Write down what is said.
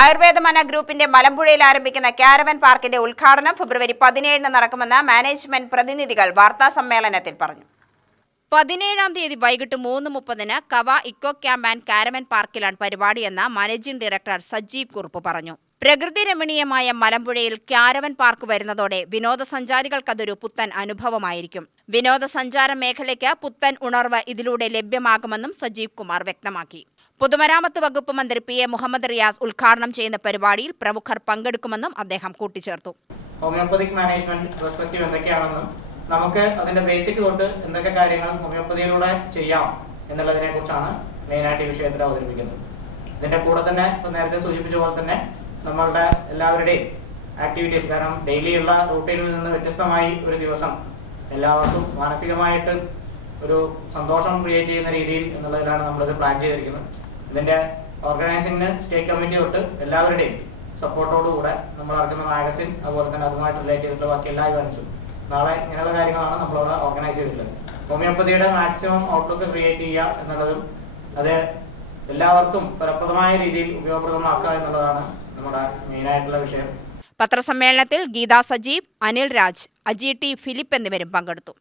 ആയുർവേദമന ഗ്രൂപ്പിന്റെ മലമ്പുഴയിൽ ആരംഭിക്കുന്ന കാരവൻ പാർക്കിന്റെ ഉദ്ഘാടനം ഫെബ്രുവരി 17-ന് നടക്കുമെന്ന് മാനേജ്മെന്റ് പ്രതിനിധികൾ വാർത്താസമ്മേളനത്തിൽ പറഞ്ഞു. 17-ാം തീയതി വൈകിട്ട് 3:30-ന് Kava eco camp and caravan പാർക്കിലാണ് പരിപാടിയെന്ന് മാനേജിംഗ് ഡയറക്ടർ സജീവ് കുറുപ്പ് പറഞ്ഞു. പ്രകൃതി രമണീയമായ മലമ്പുഴയിൽ കാരവൻ പാർക്ക് വരുന്നതോടെ വിനോദസഞ്ചാരികൾക്കതൊരു പുത്തൻ അനുഭവമായിരിക്കും. വിനോദസഞ്ചാര മേഖലയ്ക്ക് പുത്തൻ ഉണർവ് ഇതിലൂടെ ലഭ്യമാകുമെന്നും സജീവ് കുമാർ വ്യക്തമാക്കി. പൊതുമരാമത്ത് വകുപ്പ് മന്ത്രി പി.എ. മുഹമ്മദ് റിയാസ് ഉദ്ഘാടനം ചെയ്യുന്ന പരിപാടിയിൽ പ്രമുഖർ പങ്കെടുക്കുമെന്നും അദ്ദേഹം കൂട്ടിച്ചേർത്തു. ഹോമിയോപ്പതിക് മാനേജ്മെന്റ് പെർസ്പെക്റ്റീവ് എന്തൊക്കെയാണെന്നും നമുക്ക് അതിന്റെ ബേസിക് തൊട്ട് എന്തൊക്കെ കാര്യങ്ങൾ ഹോമിയോപ്പതിയിലൂടെ ചെയ്യാം എന്നുള്ളതിനെ കുറിച്ചാണ് മെയിനായിട്ട് ഈ വിഷയത്തിൽ അവതരിപ്പിക്കുന്നത്. ഇതിന്റെ കൂടെ തന്നെ നേരത്തെ സൂചിപ്പിച്ച പോലെ തന്നെ നമ്മളുടെ എല്ലാവരുടെയും ആക്ടിവിറ്റീസ്, കാരണം ഡെയിലിയുള്ള റൂട്ടീനിൽ നിന്ന് വ്യത്യസ്തമായി ഒരു ദിവസം എല്ലാവർക്കും മാനസികമായിട്ട് ഒരു സന്തോഷം ക്രിയേറ്റ് ചെയ്യുന്ന രീതിയിൽ എന്നുള്ളതിലാണ് നമ്മളിത് പ്ലാൻ ചെയ്തിരിക്കുന്നത്. ഇതിന്റെ ഓർഗനൈസിംഗിന് സ്റ്റേറ്റ് കമ്മിറ്റി തൊട്ട് എല്ലാവരുടെയും സപ്പോർട്ടോടുകൂടെ നമ്മൾ ഇറക്കുന്ന മാഗസിൻ, അതുപോലെ തന്നെ അതുമായിട്ട് റിലേറ്റ് ചെയ്തിട്ടുള്ള ബാക്കി എല്ലാ ഇവന്റ്സും നാളെ ഇങ്ങനെയുള്ള കാര്യങ്ങളാണ് നമ്മളവിടെ ഓർഗനൈസ് ചെയ്തിട്ടുള്ളത്. ഹോമിയോപ്പതിയുടെ മാക്സിമം ഔട്ട്ലുക്ക് ക്രിയേറ്റ് ചെയ്യുക എന്നുള്ളതും അത് എല്ലാവർക്കും ഫലപ്രദമായ രീതിയിൽ ഉപയോഗപ്രദമാക്കുക എന്നുള്ളതാണ് നമ്മുടെ മെയിനായിട്ടുള്ള വിഷയം. പത്രസമ്മേളനത്തിൽ ഗീതാ സജീവ്, അനിൽ രാജ്, അജി ടി ഫിലിപ്പ് എന്നിവരും പങ്കെടുത്തു.